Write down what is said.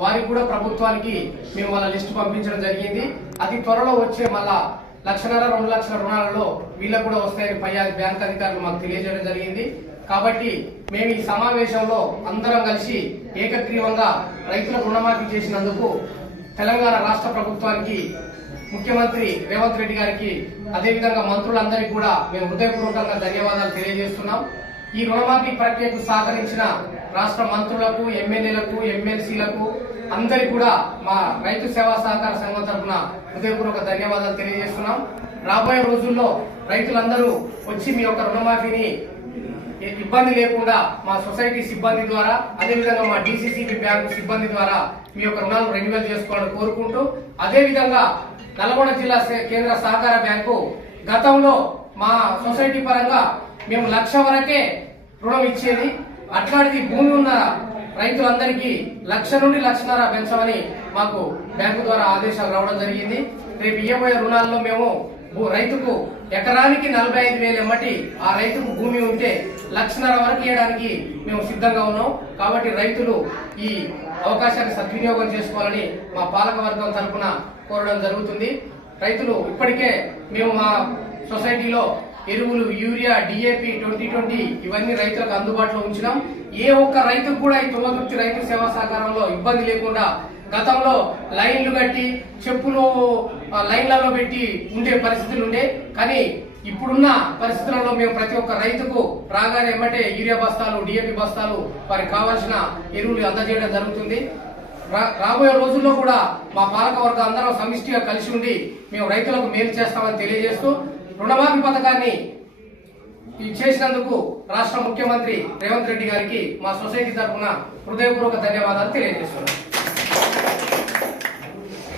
వారికి కూడా ప్రభుత్వానికి మేము వాళ్ళ లిస్టు పంపించడం జరిగింది. అతి త్వరలో వచ్చే మళ్ళా 1,50,000 2 లక్షల రుణాలలో వీళ్ళకు కూడా వస్తాయని పై బ్యాంక్ అధికారులు మాకు తెలియజేయడం జరిగింది. కాబట్టి మేము ఈ సమావేశంలో అందరం కలిసి ఏకగ్రీవంగా రైతులకు రుణమాఫీ చేసినందుకు తెలంగాణ రాష్ట్ర ప్రభుత్వానికి, ముఖ్యమంత్రి రేవంత్ రెడ్డి గారికి, అదేవిధంగా మంత్రులందరికీ కూడా మేము హృదయపూర్వకంగా ధన్యవాదాలు తెలియజేస్తున్నాం. ఈ రుణమాఫీ ప్రక్రియకు సహకరించిన రాష్ట్ర మంత్రులకు, ఎమ్మెల్యేలకు, ఎమ్మెల్సీలకు అందరికీ కూడా మా రైతు సేవా సహకార సంఘం తరఫున హృదయపూర్వక ధన్యవాదాలు తెలియజేస్తున్నాం. రాబోయే రోజుల్లో రైతులందరూ వచ్చి మీ యొక్క రుణమాఫీని ఇబ్బంది లేకుండా మా సొసైటీ సిబ్బంది ద్వారా, అదేవిధంగా మా డిసిసిబి బ్యాంకు సిబ్బంది ద్వారా మీ యొక్క రుణాలను రెన్యువల్ చేసుకోవాలని కోరుకుంటూ, అదేవిధంగా నల్గొండ జిల్లా కేంద్ర సహకార బ్యాంకు గతంలో మా సొసైటీ పరంగా మేము 1,00,000 వరకే రుణం ఇచ్చేది. అట్లాంటిది భూమి ఉన్న రైతులందరికీ 1,00,000 నుండి 1,50,000 పెంచమని మాకు బ్యాంకు ద్వారా ఆదేశాలు రావడం జరిగింది. రేపు ఇవ్వబోయే రుణాల్లో మేము రైతుకు ఎకరానికి 45,000 ఎమ్మటి ఆ రైతుకు భూమి ఉంటే 1,50,000 వరకు ఇవ్వడానికి మేము సిద్ధంగా ఉన్నాం. కాబట్టి రైతులు ఈ అవకాశాన్ని సద్వినియోగం చేసుకోవాలని మా పాలక వర్గం తరఫున కోరడం జరుగుతుంది. రైతులు ఇప్పటికే మేము మా సొసైటీలో ఎరువులు, యూరియా, డిఏపి 2020 ఇవన్నీ రైతులకు అందుబాటులో ఉంచినాం. ఏ ఒక్క రైతుకు కూడా ఈ తుంగతుర్తి రైతు సేవా సహకారంలో ఇబ్బంది లేకుండా గతంలో లైన్లు కట్టి చెప్పులు లైన్లలో పెట్టి ఉండే పరిస్థితులు ఉండే, కానీ ఇప్పుడున్న పరిస్థితులలో మేము ప్రతి ఒక్క రైతుకు రాగానే ఎమ్మటే యూరియా బస్తాలు, డిఏపి బస్తాలు వారికి కావాల్సిన ఎరువులు అందజేయడం జరుగుతుంది. రాబోయే రోజుల్లో కూడా మా పాలక వర్గం అందరం సమిష్టిగా కలిసి ఉండి మేము రైతులకు మేలు చేస్తామని తెలియజేస్తూ, రుణమాఫీ పథకాన్ని చేసినందుకు రాష్ట్ర ముఖ్యమంత్రి రేవంత్ రెడ్డి గారికి మా సొసైటీ తరఫున హృదయపూర్వక ధన్యవాదాలు తెలియజేస్తున్నాం.